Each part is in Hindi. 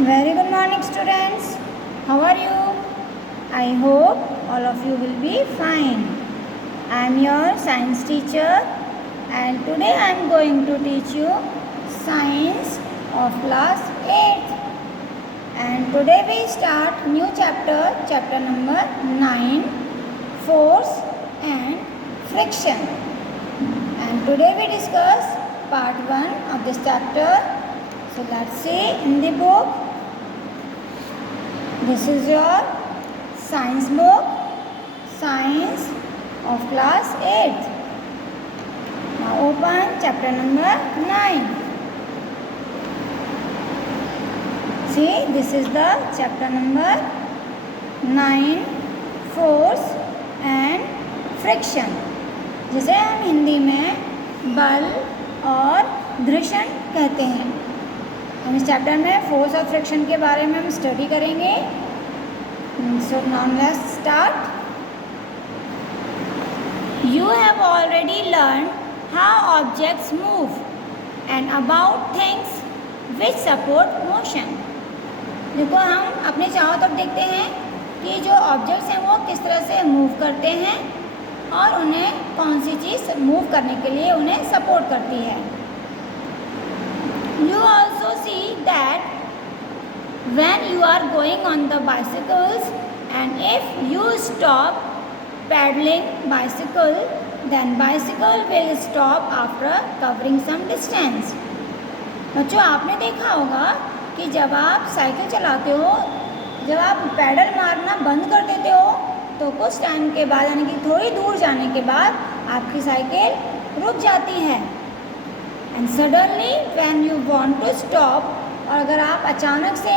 Very good morning, students. How are you? I hope all of you will be fine. I am your science teacher, and today I am going to teach you science of class 8th. And today we start new chapter number 9, force and friction. And today we discuss part 1 of this chapter. So let's see in the book. This is your science book, science of class 8th. Now open chapter number 9. See, this is the chapter number 9, force and friction, जिसे हम हिंदी में बल और घर्षण कहते हैं। हम इस चैप्टर में फोर्स और फ्रिक्शन के बारे में हम स्टडी करेंगे। So now let's start. You have already learn how objects move and about things which support motion. देखो, हम अपने चारों तरफ देखते हैं कि जो ऑब्जेक्ट्स हैं वो किस तरह से मूव करते हैं और उन्हें कौन सी चीज़ मूव करने के लिए उन्हें सपोर्ट करती है। You also see that when you are going on the bicycles and if you stop pedaling bicycle, then bicycle will stop after covering some distance. बच्चों, आपने देखा होगा कि जब आप साइकिल चलाते हो, जब आप पैडल मारना बंद कर देते हो तो कुछ टाइम के बाद, यानी कि थोड़ी दूर जाने के बाद आपकी साइकिल रुक जाती है। And suddenly when you want to stop, और अगर आप अचानक से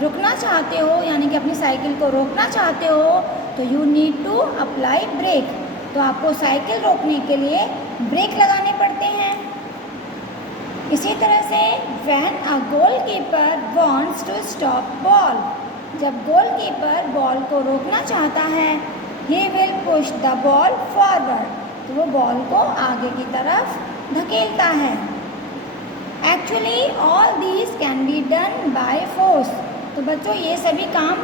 रुकना चाहते हो, यानी कि अपनी साइकिल को रोकना चाहते हो, तो you need to apply brake. तो आपको साइकिल रोकने के लिए ब्रेक लगाने पड़ते हैं। इसी तरह से when a goalkeeper wants to stop ball, जब गोलकीपर बॉल को रोकना चाहता है, he will push the ball forward, तो वो बॉल को आगे की तरफ धकेलता है। Actually all these can be done by force. तो बच्चों, ये सभी काम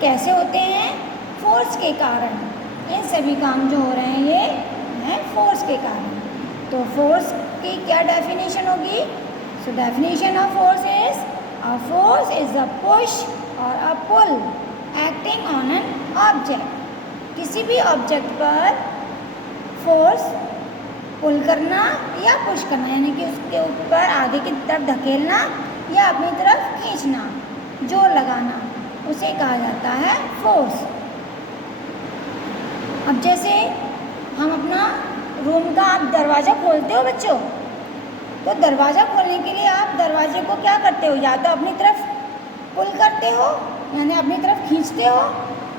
कैसे होते हैं? फोर्स के कारण। ये सभी काम जो हो रहे हैं ये हैं फोर्स के कारण। तो फोर्स की क्या डेफिनेशन होगी? So definition of force is a force is a push और अ पुल एक्टिंग ऑन एन ऑब्जेक्ट। किसी भी ऑब्जेक्ट पर फोर्स पुल करना या पुश करना, यानी कि उसके ऊपर आगे की तरफ धकेलना या अपनी तरफ खींचना, जोर लगाना, उसे कहा जाता है फोर्स। अब जैसे हम अपना रूम का आप दरवाज़ा खोलते हो बच्चों, तो दरवाज़ा खोलने के लिए आप दरवाजे को क्या करते हो? या तो अपनी तरफ पुल करते हो, यानी अपनी तरफ खींचते हो।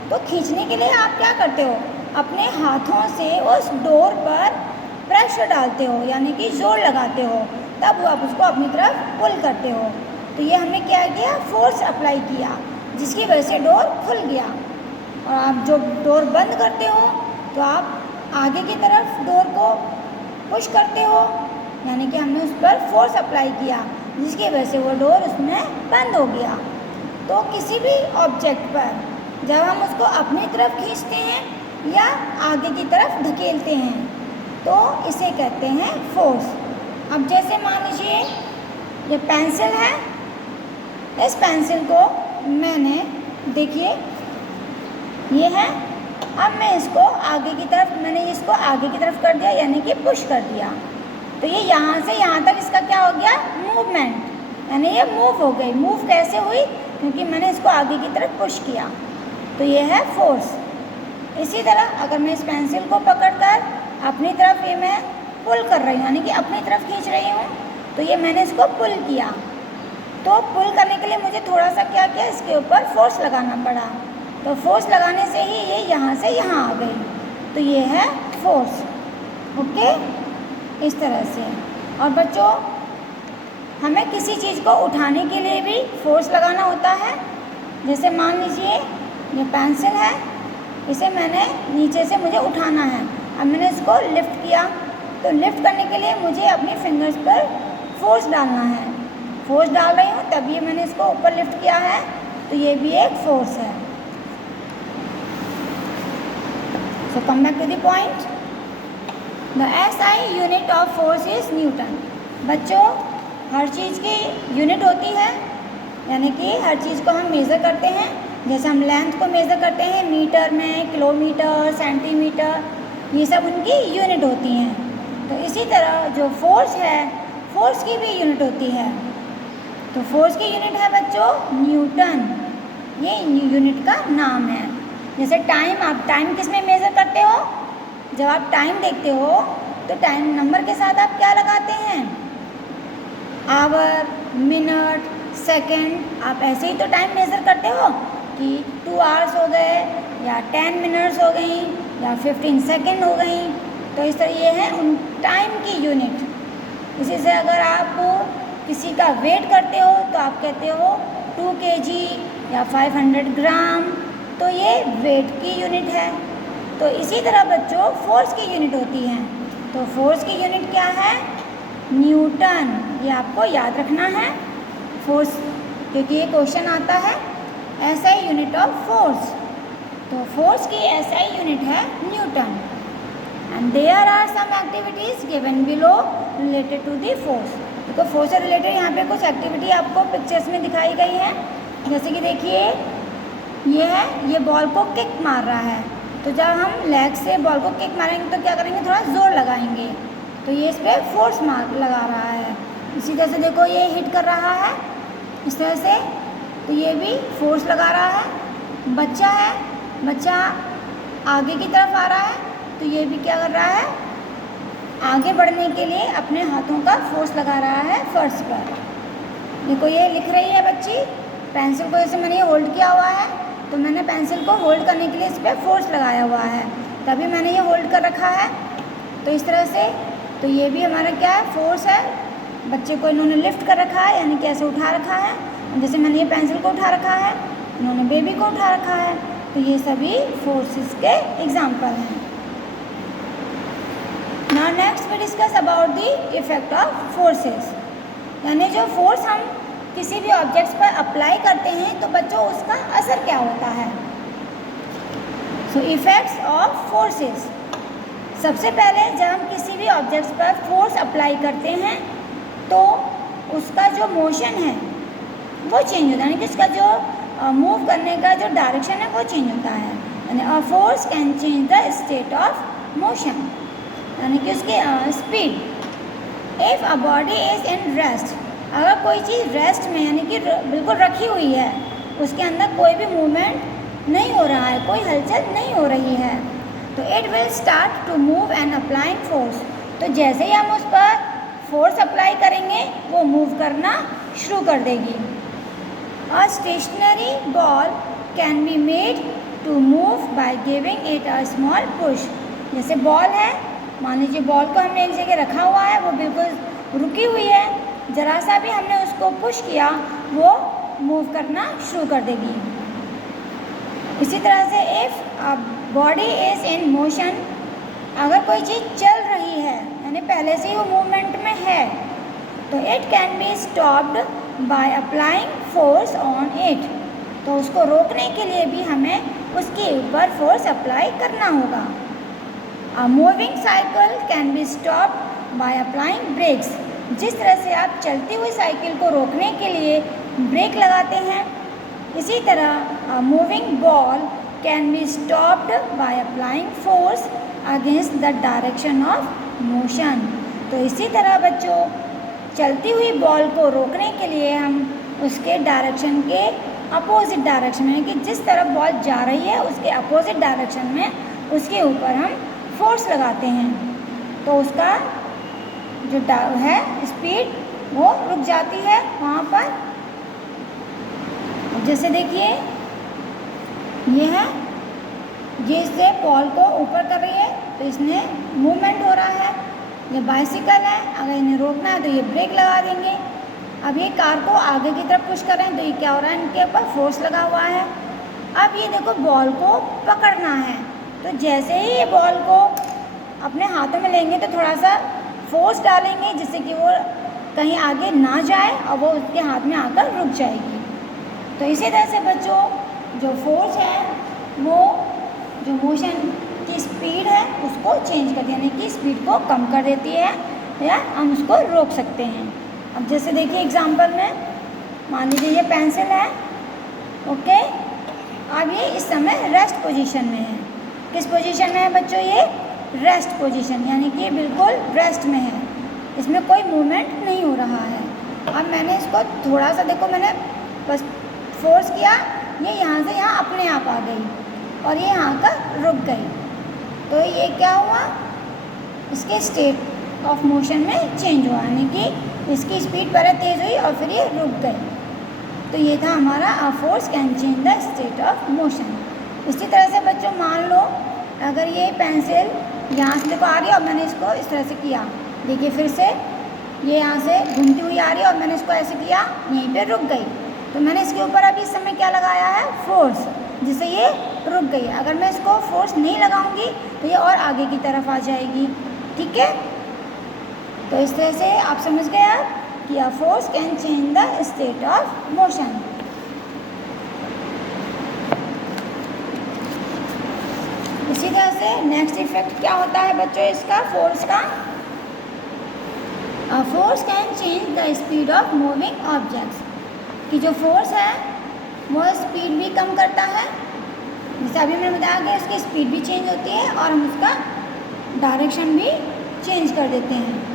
तो खींचने के लिए आप क्या करते हो? अपने हाथों से उस डोर पर प्रेशर डालते हो, यानी कि जोर लगाते हो, तब आप उसको अपनी तरफ पुल करते हो। तो ये हमने क्या किया? फोर्स अप्लाई किया, जिसकी वजह से डोर खुल गया। और आप जो डोर बंद करते हो तो आप आगे की तरफ डोर को पुश करते हो, यानी कि हमने उस पर फोर्स अप्लाई किया, जिसकी वजह से वो डोर उसमें बंद हो गया। तो किसी भी ऑब्जेक्ट पर जब हम उसको अपनी तरफ खींचते हैं या आगे की तरफ धकेलते हैं तो इसे कहते हैं फोर्स। अब जैसे मान लीजिए ये पेंसिल है, इस पेंसिल को मैंने, देखिए ये है, अब मैं इसको आगे की तरफ, मैंने इसको आगे की तरफ कर दिया, यानी कि पुश कर दिया। तो ये यहाँ से यहाँ तक इसका क्या हो गया? मूवमेंट, यानी ये मूव हो गई। मूव कैसे हुई? क्योंकि मैंने इसको आगे की तरफ पुश किया। तो ये है फोर्स। इसी तरह अगर मैं इस पेंसिल को पकड़कर अपनी तरफ ये मैं पुल कर रही हूँ, यानी कि अपनी तरफ खींच रही हूँ, तो ये मैंने इसको पुल किया। तो पुल करने के लिए मुझे थोड़ा सा क्या किया? इसके ऊपर फोर्स लगाना पड़ा। तो फोर्स लगाने से ही ये यहाँ से यहाँ आ गई। तो ये है फोर्स। ओके, इस तरह से। और बच्चों, हमें किसी चीज़ को उठाने के लिए भी फोर्स लगाना होता है। जैसे मान लीजिए ये पेंसिल है, इसे मैंने नीचे से मुझे उठाना है। अब मैंने इसको लिफ्ट किया, तो लिफ्ट करने के लिए मुझे अपनी फिंगर्स पर फोर्स डालना है। फोर्स डाल रही हूँ तभी मैंने इसको ऊपर लिफ्ट किया है, तो ये भी एक फोर्स है। So come back to the point, the SI unit of force is newton. बच्चों, हर चीज़ की यूनिट होती है, यानी कि हर चीज़ को हम मेज़र करते हैं। जैसे हम लेंथ को मेज़र करते हैं मीटर में, किलोमीटर, सेंटीमीटर, ये सब उनकी यूनिट होती हैं। तो इसी तरह जो फोर्स है, फोर्स की भी यूनिट होती है। तो फोर्स की यूनिट है बच्चों न्यूटन, ये यूनिट का नाम है। जैसे टाइम, आप टाइम किस में मेज़र करते हो? जब आप टाइम देखते हो तो टाइम नंबर के साथ आप क्या लगाते हैं? आवर, मिनट, सेकंड, आप ऐसे ही तो टाइम मेज़र करते हो कि 2 आवर्स हो गए या 10 मिनट्स हो गई या 15 सेकंड हो गई। तो इस तरह ये है उन टाइम की यूनिट। इसी से अगर आप किसी का वेट करते हो तो आप कहते हो 2 kg या 500 ग्राम, तो ये वेट की यूनिट है। तो इसी तरह बच्चों फोर्स की यूनिट होती हैं। तो फोर्स की यूनिट क्या है? न्यूटन। ये आपको याद रखना है फोर्स, क्योंकि ये क्वेश्चन आता है SI यूनिट ऑफ फोर्स। तो फोर्स की SI यूनिट है newton. And there are some activities given below related to the force. देखो फोर्स से रिलेटेड यहाँ पे कुछ एक्टिविटी आपको पिक्चर्स में दिखाई गई है। जैसे कि देखिए ये है, ये बॉल को किक मार रहा है। तो जब हम लेग से बॉल को किक मारेंगे तो क्या करेंगे? थोड़ा ज़ोर लगाएंगे, तो ये इस पर फोर्स लगा रहा है। इसी तरह से देखो ये हिट कर रहा है इस तरह से, तो ये भी फोर्स लगा रहा है। बच्चा है, बच्चा आगे की तरफ आ रहा है, तो ये भी क्या कर रहा है? आगे बढ़ने के लिए अपने हाथों का फोर्स लगा रहा है फर्श पर। देखो ये लिख रही है बच्ची, पेंसिल को जैसे मैंने ये होल्ड किया हुआ है, तो मैंने पेंसिल को होल्ड करने के लिए इस पर फोर्स लगाया हुआ है, तभी मैंने ये होल्ड कर रखा है। तो इस तरह से, तो ये भी हमारा क्या है? फोर्स है। बच्चे को इन्होंने लिफ्ट कर रखा है, यानी कि ऐसे उठा रखा है। जैसे मैंने ये पेंसिल को उठा रखा है, इन्होंने बेबी को उठा रखा है, तो ये सभी फोर्सेस के एग्जाम्पल हैं। Now next we discuss about the effect of forces. यानी जो फोर्स हम किसी भी ऑब्जेक्ट्स पर अप्लाई करते हैं तो बच्चों उसका असर क्या होता है। सो इफेक्ट्स ऑफ फोर्सेस। सबसे पहले जब हम किसी भी ऑब्जेक्ट्स पर फोर्स अप्लाई करते हैं तो उसका जो मोशन है वो चेंज होता है, यानी कि उसका जो मूव करने का जो डायरेक्शन है वो चेंज होता है। यानी a force can change the state of motion, यानी कि उसकी speed. If a body is in rest, अगर कोई चीज़ रेस्ट में यानी कि बिल्कुल रखी हुई है, उसके अंदर कोई भी मूवमेंट नहीं हो रहा है, कोई हलचल नहीं हो रही है, तो it will start to move and applying force. तो जैसे ही हम उस पर फोर्स अप्लाई करेंगे वो मूव करना शुरू कर देगी। A stationary ball can be made to move by giving it a small push. जैसे बॉल है, मान लीजिए बॉल को हमने एक जगह रखा हुआ है, वो बिल्कुल रुकी हुई है, ज़रा सा भी हमने उसको पुश किया वो मूव करना शुरू कर देगी। इसी तरह से if a body is in motion, अगर कोई चीज़ चल रही है यानी पहले से ही वो मूवमेंट में है, तो it can be stopped by applying force on it. तो उसको रोकने के लिए भी हमें उसके ऊपर फोर्स अप्लाई करना होगा। A moving cycle can be stopped by applying brakes. जिस तरह से आप चलती हुई साइकिल को रोकने के लिए ब्रेक लगाते हैं, इसी तरह a moving ball can be stopped by applying force against the direction of motion. तो इसी तरह बच्चों चलती हुई बॉल को रोकने के लिए हम उसके डायरेक्शन के अपोजिट डायरेक्शन में, कि जिस तरफ बॉल जा रही है उसके अपोजिट डायरेक्शन में उसके ऊपर हम फोर्स लगाते हैं, तो उसका जो है स्पीड वो रुक जाती है वहाँ पर। जैसे देखिए ये है, ये इससे बॉल को ऊपर कर रही है तो इसने मूवमेंट हो रहा है। ये बाइसिकल है, अगर इन्हें रोकना है तो ये ब्रेक लगा देंगे। अब ये कार को आगे की तरफ पुश कर रहे हैं तो ये क्या हो रहा है, इनके ऊपर फोर्स लगा हुआ है। अब ये देखो बॉल को पकड़ना है, तो जैसे ही ये बॉल को अपने हाथों में लेंगे तो थोड़ा सा फोर्स डालेंगे जिससे कि वो कहीं आगे ना जाए और वो उसके हाथ में आकर रुक जाएगी। तो इसी तरह से बच्चों जो फोर्स है वो जो मोशन की स्पीड है उसको चेंज कर यानी कि स्पीड को कम कर देती है या हम उसको रोक सकते हैं। अब जैसे देखिए एग्जांपल में मान लीजिए ये पेंसिल है, ओके, अब ये इस समय रेस्ट पोजीशन में है। किस पोजीशन में है बच्चों? ये रेस्ट पोजीशन, यानी कि बिल्कुल रेस्ट में है, इसमें कोई मूवमेंट नहीं हो रहा है। अब मैंने इसको थोड़ा सा देखो मैंने बस फोर्स किया, ये यहाँ से यहाँ अपने आप आ गई और ये यहाँ का रुक गई। तो ये क्या हुआ? इसके स्टेट ऑफ मोशन में चेंज हुआ, यानी कि इसकी स्पीड पहले तेज़ हुई और फिर ये रुक गई। तो ये था हमारा a force can change the state of motion. इसी तरह से बच्चों मान लो अगर ये पेंसिल यहाँ से देखो आ रही है और मैंने इसको इस तरह से किया, देखिए फिर से ये यहाँ से घूमती हुई आ रही है और मैंने इसको ऐसे किया, यहीं पे रुक गई। तो मैंने इसके ऊपर अभी इस समय क्या लगाया है? फोर्स, जिससे ये रुक गई। अगर मैं इसको फोर्स नहीं लगाऊंगी तो ये और आगे की तरफ आ जाएगी, ठीक है। तो इस तरह से आप समझ गए आप कि a force can change the state of motion. इसी तरह से नेक्स्ट इफेक्ट क्या होता है बच्चों इसका, फोर्स का? A force can change the speed of moving objects, कि जो फोर्स है वो स्पीड भी कम करता है। जैसे अभी मैंने बताया कि उसकी स्पीड भी चेंज होती है और हम उसका डायरेक्शन भी चेंज कर देते हैं।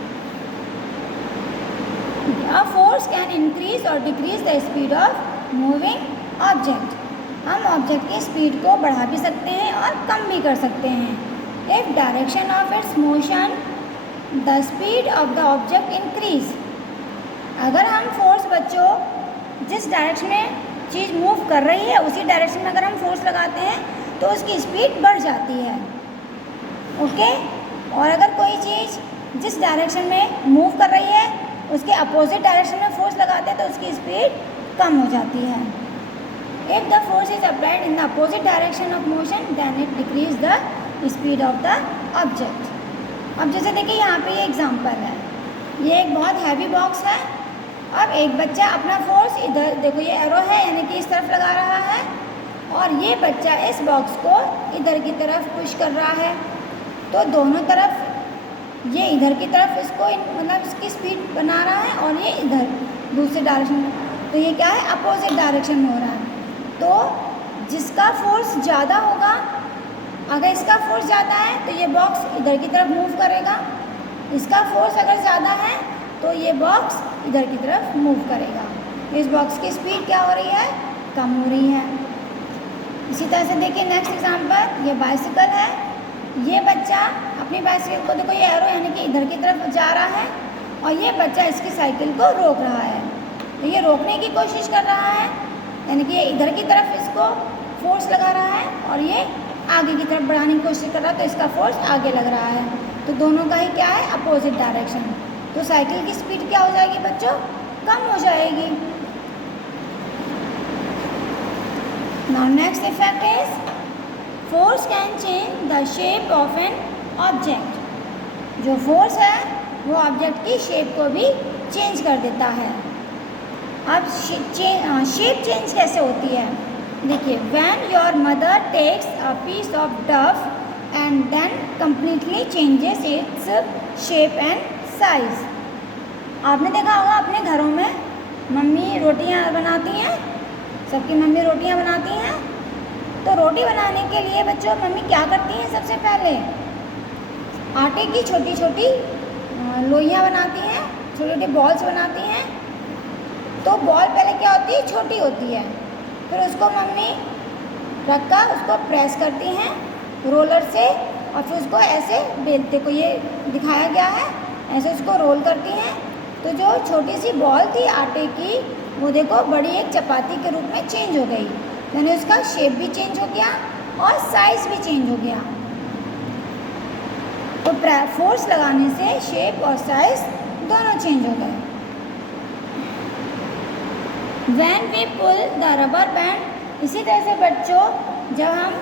अ फोर्स कैन इंक्रीज और decrease the speed of moving object, हम ऑब्जेक्ट की स्पीड को बढ़ा भी सकते हैं और कम भी कर सकते हैं। If direction of its motion the speed of the object increase, अगर हम फोर्स बच्चों जिस डायरेक्शन में चीज़ मूव कर रही है उसी डायरेक्शन में अगर हम फोर्स लगाते हैं तो उसकी स्पीड बढ़ जाती है, ओके। और अगर कोई चीज़ जिस डायरेक्शन में मूव कर रही है उसके अपोजिट डायरेक्शन में फोर्स लगाते हैं तो उसकी स्पीड कम हो जाती है। If the force is applied in the opposite direction of motion then it decrease the speed of the object. अब जैसे देखिए यहाँ पे ये एग्जांपल है, ये एक बहुत हैवी बॉक्स है। अब एक बच्चा अपना फोर्स इधर देखो ये एरो है यानी कि इस तरफ लगा रहा है और ये बच्चा इस बॉक्स को इधर की तरफ पुश कर रहा है। तो दोनों तरफ ये इधर की तरफ इसको मतलब इसकी स्पीड बना रहा है और ये इधर दूसरे डायरेक्शन में, तो ये क्या है? अपोजिट डायरेक्शन में हो रहा है। तो जिसका फोर्स ज़्यादा होगा, अगर इसका फोर्स ज़्यादा है तो ये बॉक्स इधर की तरफ मूव करेगा, इसका फोर्स अगर ज़्यादा है तो ये बॉक्स इधर की तरफ मूव करेगा। इस बॉक्स की स्पीड क्या हो रही है? कम हो रही है। इसी तरह से देखिए नेक्स्ट एग्जांपल, ये बाइसिकल है। ये बच्चा अपनी बाइसिकल को देखो ये एरो यानी कि इधर की तरफ जा रहा है और ये बच्चा इसकी साइकिल को रोक रहा है। तो ये रोकने की कोशिश कर रहा है यानी कि ये इधर की तरफ इसको फोर्स लगा रहा है और ये आगे की तरफ बढ़ाने की कोशिश कर रहा है, तो इसका फोर्स आगे लग रहा है। तो दोनों का ही क्या है? Opposite direction. तो साइकिल की स्पीड क्या हो जाएगी बच्चों? कम हो जाएगी। Now next effect is force can change the shape of an object, जो फोर्स है वो ऑब्जेक्ट की शेप को भी चेंज कर देता है। अब शेप चेंज कैसे होती है? देखिए, when your mother takes a piece of dough and then completely changes its shape and size. आपने देखा होगा अपने घरों में मम्मी रोटियां बनाती हैं, सबकी मम्मी रोटियां बनाती हैं। तो रोटी बनाने के लिए बच्चों मम्मी क्या करती हैं? सबसे पहले आटे की छोटी छोटी लोइयां बनाती हैं, छोटी छोटी बॉल्स बनाती हैं। तो बॉल पहले क्या होती है? छोटी होती है। फिर उसको मम्मी रखकर उसको प्रेस करती हैं रोलर से और फिर उसको ऐसे बेलते को ये दिखाया गया है, ऐसे उसको रोल करती हैं। तो जो छोटी सी बॉल थी आटे की वो देखो बड़ी एक चपाती के रूप में चेंज हो गई, यानी उसका शेप भी चेंज हो गया और साइज़ भी चेंज हो गया। तो फोर्स लगाने से शेप और साइज़ दोनों चेंज हो गए। When we pull the rubber band, इसी तरह से बच्चों जब हम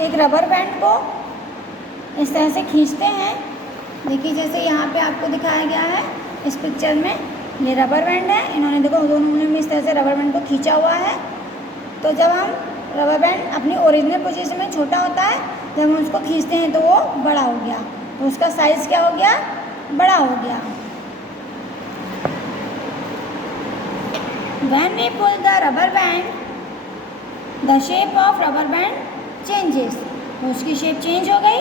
एक रबर बैंड को इस तरह से खींचते हैं, देखिए जैसे यहाँ पे आपको दिखाया गया है इस पिक्चर में ये रबर बैंड है, इन्होंने देखो दोनों में इस तरह से रबर बैंड को खींचा हुआ है। तो जब हम रबर बैंड अपनी ओरिजिनल पोजीशन में छोटा होता है, जब हम उसको खींचते हैं तो वो बड़ा हो गया, तो उसका साइज़ क्या हो गया, बड़ा हो गया। When we pull the rubber band, the shape of rubber band changes, तो उसकी शेप चेंज हो गई।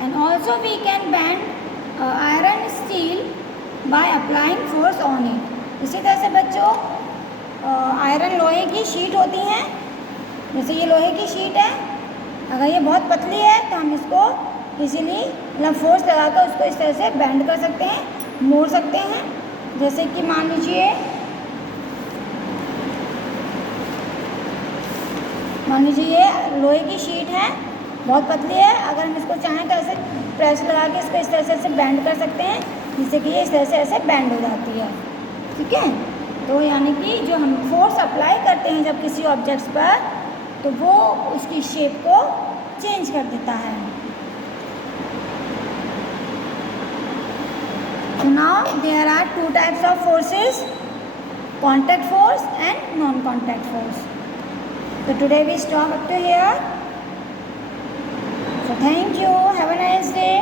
And also we can bend iron steel by applying force on it. इसी तरह से बच्चों आयरन लोहे की शीट होती हैं, जैसे ये लोहे की शीट है, अगर ये बहुत पतली है तो हम इसको इजीली मतलब फोर्स लगाकर उसको इस तरह से बैंड कर सकते हैं, मोड़ सकते हैं। जैसे कि मान लीजिए ये लोहे की शीट है, बहुत पतली है, अगर हम इसको चाहें तो ऐसे प्रेस लगा के इसको इस तरह से बैंड कर सकते हैं, जिससे कि ये इस तरह से ऐसे बैंड हो जाती है। ठीक है, तो यानी कि जो हम फोर्स अप्लाई करते हैं जब किसी ऑब्जेक्ट्स पर, तो वो उसकी शेप को चेंज कर देता है। So now there are two types of forces, contact force and non-contact force. So today we stop up to here. So thank you. Have a nice day.